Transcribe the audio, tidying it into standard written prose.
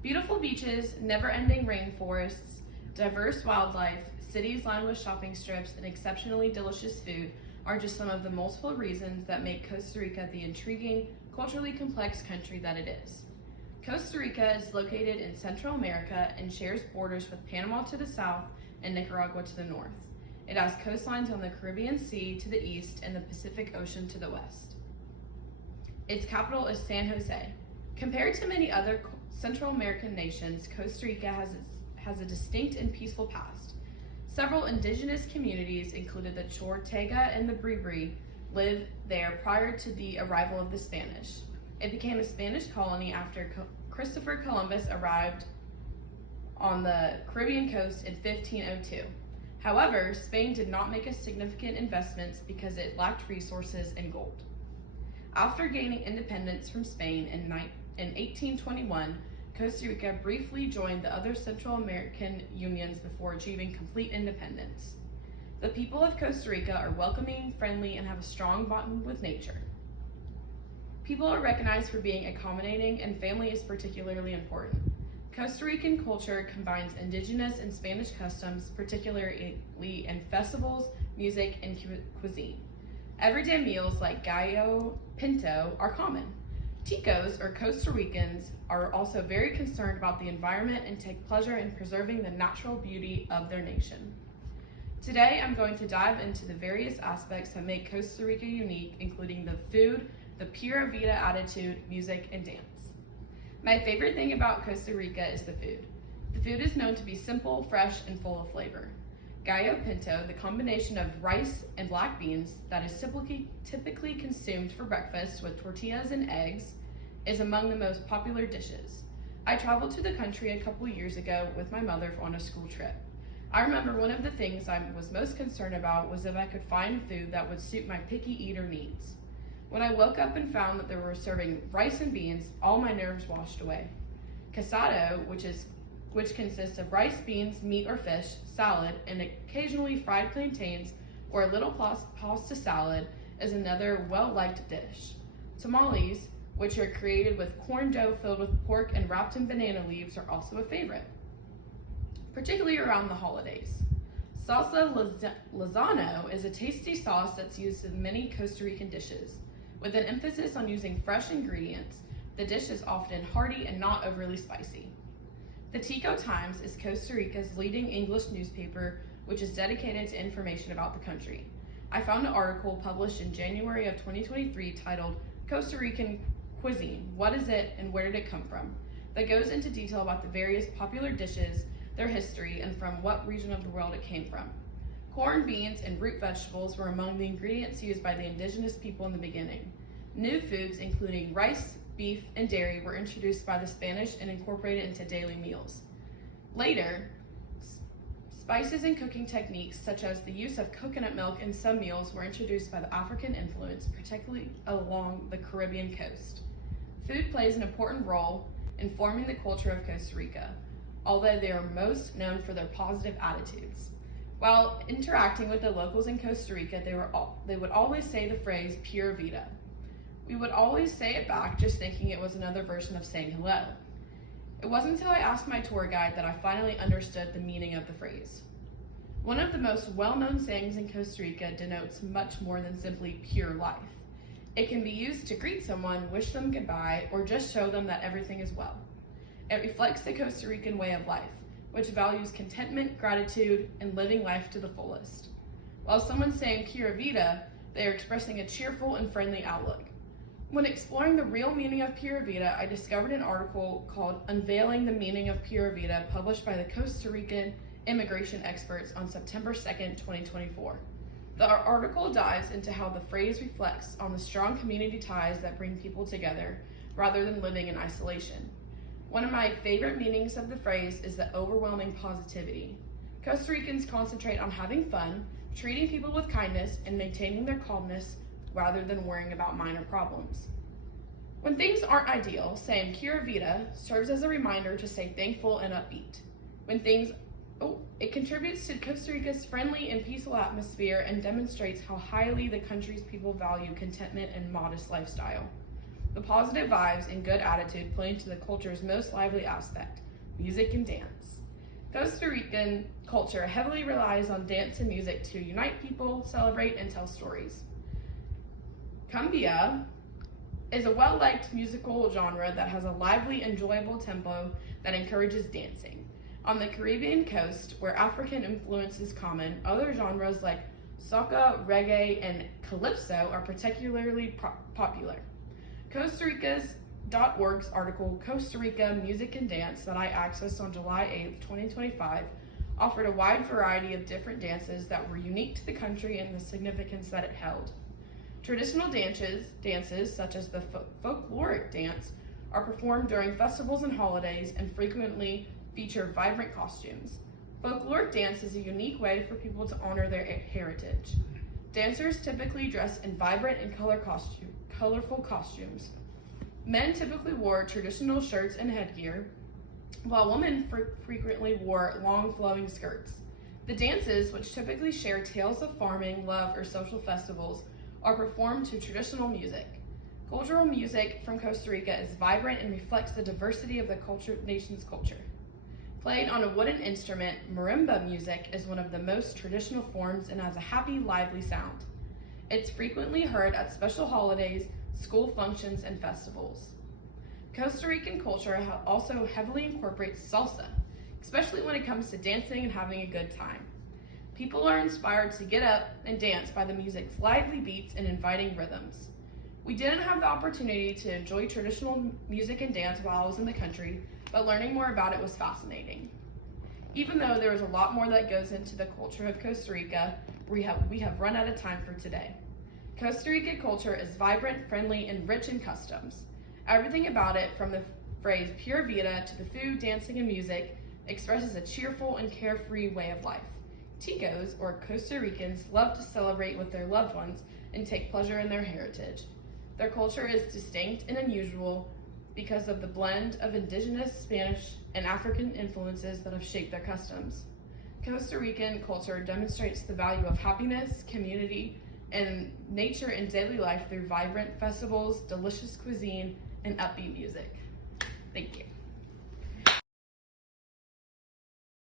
Beautiful beaches, never-ending rainforests, diverse wildlife, cities lined with shopping strips, and exceptionally delicious food are just some of the multiple reasons that make Costa Rica the intriguing, culturally complex country that it is. Costa Rica is located in Central America and shares borders with Panama to the south and Nicaragua to the north. It has coastlines on the Caribbean Sea to the east and the Pacific Ocean to the west. Its capital is San Jose. Compared to many other Central American nations, Costa Rica has a distinct and peaceful past. Several indigenous communities, including the Chortega and the Bribri, lived there prior to the arrival of the Spanish. It became a Spanish colony after Christopher Columbus arrived on the Caribbean coast in 1502. However, Spain did not make significant investments because it lacked resources and gold. After gaining independence from Spain in 1821, Costa Rica briefly joined the other Central American unions before achieving complete independence. The people of Costa Rica are welcoming, friendly, and have a strong bond with nature. People are recognized for being accommodating, and family is particularly important. Costa Rican culture combines indigenous and Spanish customs, particularly in festivals, music, and cuisine. Everyday meals like gallo pinto are common. Ticos, or Costa Ricans, are also very concerned about the environment and take pleasure in preserving the natural beauty of their nation. Today, I'm going to dive into the various aspects that make Costa Rica unique, including the food, the pura vida attitude, music, and dance. My favorite thing about Costa Rica is the food. The food is known to be simple, fresh, and full of flavor. Gallo pinto, the combination of rice and black beans that is typically consumed for breakfast with tortillas and eggs, is among the most popular dishes. I traveled to the country a couple years ago with my mother on a school trip. I remember one of the things I was most concerned about was if I could find food that would suit my picky eater needs. When I woke up and found that they were serving rice and beans, all my nerves washed away. Casado, which consists of rice, beans, meat or fish, salad, and occasionally fried plantains or a little pasta salad, is another well-liked dish. Tamales, which are created with corn dough filled with pork and wrapped in banana leaves, are also a favorite, particularly around the holidays. Salsa Lozano is a tasty sauce that's used in many Costa Rican dishes. With an emphasis on using fresh ingredients, the dish is often hearty and not overly spicy. The Tico Times is Costa Rica's leading English newspaper, which is dedicated to information about the country. I found an article published in January of 2023 titled Costa Rican Cuisine, What is it and where did it come from? That goes into detail about the various popular dishes, their history, and from what region of the world it came from. Corn, beans, and root vegetables were among the ingredients used by the indigenous people in the beginning. New foods, including rice, beef, and dairy, were introduced by the Spanish and incorporated into daily meals. Later, spices and cooking techniques, such as the use of coconut milk in some meals, were introduced by the African influence, particularly along the Caribbean coast. Food plays an important role in forming the culture of Costa Rica, although they are most known for their positive attitudes. While interacting with the locals in Costa Rica, they would always say the phrase pura vida. We would always say it back, just thinking it was another version of saying hello. It wasn't until I asked my tour guide that I finally understood the meaning of the phrase. One of the most well-known sayings in Costa Rica denotes much more than simply pure life. It can be used to greet someone, wish them goodbye, or just show them that everything is well. It reflects the Costa Rican way of life, which values contentment, gratitude, and living life to the fullest. While someone's saying pura vida, they are expressing a cheerful and friendly outlook. When exploring the real meaning of pura vida, I discovered an article called Unveiling the Meaning of Pura Vida, published by the Costa Rican immigration experts on September 2nd, 2024. The article dives into how the phrase reflects on the strong community ties that bring people together, rather than living in isolation. One of my favorite meanings of the phrase is the overwhelming positivity. Costa Ricans concentrate on having fun, treating people with kindness, and maintaining their calmness rather than worrying about minor problems. When things aren't ideal, saying pura vida serves as a reminder to stay thankful and upbeat. It contributes to Costa Rica's friendly and peaceful atmosphere and demonstrates how highly the country's people value contentment and modest lifestyle. The positive vibes and good attitude play into the culture's most lively aspect, music and dance. Costa Rican culture heavily relies on dance and music to unite people, celebrate, and tell stories. Cumbia is a well-liked musical genre that has a lively, enjoyable tempo that encourages dancing. On the Caribbean coast, where African influence is common, other genres like soca, reggae, and calypso are particularly popular. Costa Rica's.org's article, Costa Rica Music and Dance, that I accessed on July 8, 2025, offered a wide variety of different dances that were unique to the country and the significance that it held. Traditional dances such as the folkloric dance, are performed during festivals and holidays and frequently feature vibrant costumes. Folkloric dance is a unique way for people to honor their heritage. Dancers typically dress in vibrant and colorful costumes. Men typically wore traditional shirts and headgear, while women frequently wore long flowing skirts. The dances, which typically share tales of farming, love, or social festivals, are performed to traditional music. Cultural music from Costa Rica is vibrant and reflects the diversity of the nation's culture. Played on a wooden instrument, marimba music is one of the most traditional forms and has a happy, lively sound. It's frequently heard at special holidays, school functions, and festivals. Costa Rican culture also heavily incorporates salsa, especially when it comes to dancing and having a good time. People are inspired to get up and dance by the music's lively beats and inviting rhythms. We didn't have the opportunity to enjoy traditional music and dance while I was in the country, but learning more about it was fascinating. Even though there is a lot more that goes into the culture of Costa Rica, we have run out of time for today. Costa Rica culture is vibrant, friendly, and rich in customs. Everything about it, from the phrase pura vida to the food, dancing, and music, expresses a cheerful and carefree way of life. Ticos, or Costa Ricans, love to celebrate with their loved ones and take pleasure in their heritage. Their culture is distinct and unusual because of the blend of indigenous, Spanish, and African influences that have shaped their customs. Costa Rican culture demonstrates the value of happiness, community, and nature in daily life through vibrant festivals, delicious cuisine, and upbeat music. Thank you.